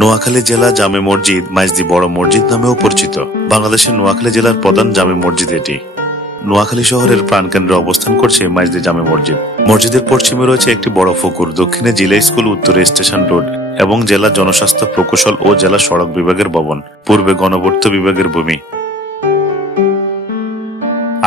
নোয়াখালী জেলা জামে মসজিদ মাইজদি বড় মসজিদ নামেও পরিচিত। বাংলাদেশের নোয়াখালী জেলার প্রধান জামে মসজিদ এটি। নোয়াখালী শহরের প্রাণকেন্দ্রে অবস্থান করছে মাইজদি জামে মসজিদ। মসজিদের পশ্চিমে রয়েছে একটি বড় পুকুর, দক্ষিণে জিলা স্কুল, উত্তরে স্টেশন রোড এবং জেলা জনস্বাস্থ্য প্রকৌশল ও জেলা সড়ক বিভাগের ভবন, পূর্বে গণপূর্ত বিভাগের ভূমি।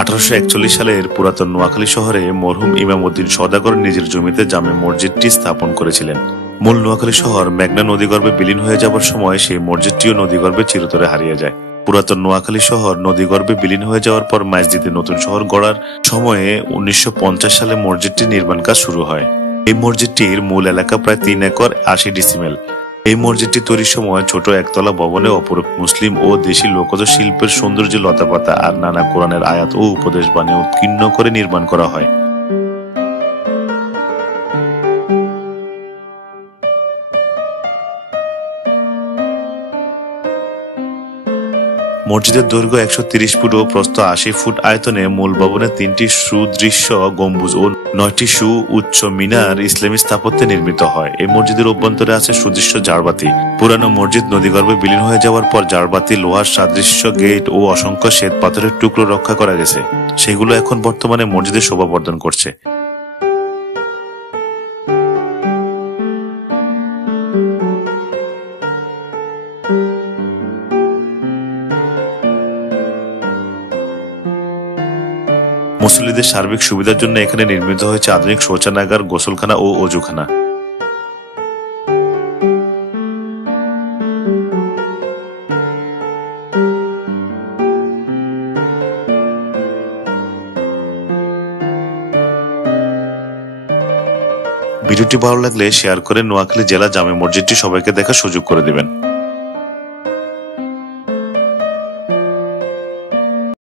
1841 সালের পুরাতন নোয়াখালী শহরে মরহুম ইমাম উদ্দিন সওদাগর নিজের জমিতে জামে মসজিদটি স্থাপন করেছিলেন। মূল নোয়াখালী শহর মেঘনা নদীগর্ভে বিলীন হয়ে যাবার সময় সেই মসজিদটিও নদীগর্ভে চিরতরে হারিয়ে যায়। পুরাতন নোয়াখালী শহর নদীগর্ভে বিলীন হয়ে যাওয়ার পর মাইজদিতে নতুন শহর গড়ার সময়ে 1950 সালে মসজিদটির নির্মাণ কাজ শুরু হয়। এই মসজিদটির মূল এলাকা প্রায় 3 একর 80 ডিসিমেল। এই মসজিদটি তৈরির সময় ছোট একতলা ভবনে অপরূপ মুসলিম ও দেশি লোকজ শিল্পের সৌন্দর্য, লতাপাতা আর নানা কোরআনের আয়াত ও উপদেশ বাণী উৎকীর্ণ করে নির্মাণ করা হয়। মসজিদের দৈর্ঘ্য 130 ফুট ও প্রস্থ 80 ফুট। আয়তনে মূল ভবনে 3টি সুদৃশ্য গম্বুজ ও 9টি সুউচ্চ মিনার ইসলামী স্থাপত্যে নির্মিত হয়। এই মসজিদের অভ্যন্তরে আছে সুদৃশ্য ঝাড়বাতি। পুরানো মসজিদ নদীগর্ভে বিলীন হয়ে যাওয়ার পর ঝাড়বাতি, লোহার সাদৃশ্য গেট ও অসংখ্য শ্বেত পাথরের টুকরো রক্ষা করা গেছে। সেগুলো এখন বর্তমানে মসজিদের শোভাবর্ধন করছে। মুসল্লিদের সার্বিক সুবিধার জন্য এখানে নির্মিত হয়েছে আধুনিক শৌচাগার, গোসলখানা ও অজুখানা। ভিডিওটি ভালো লাগলে শেয়ার করে নোয়াখালী জেলা জামে মসজিদটি সবাইকে দেখার সুযোগ করে দিবেন।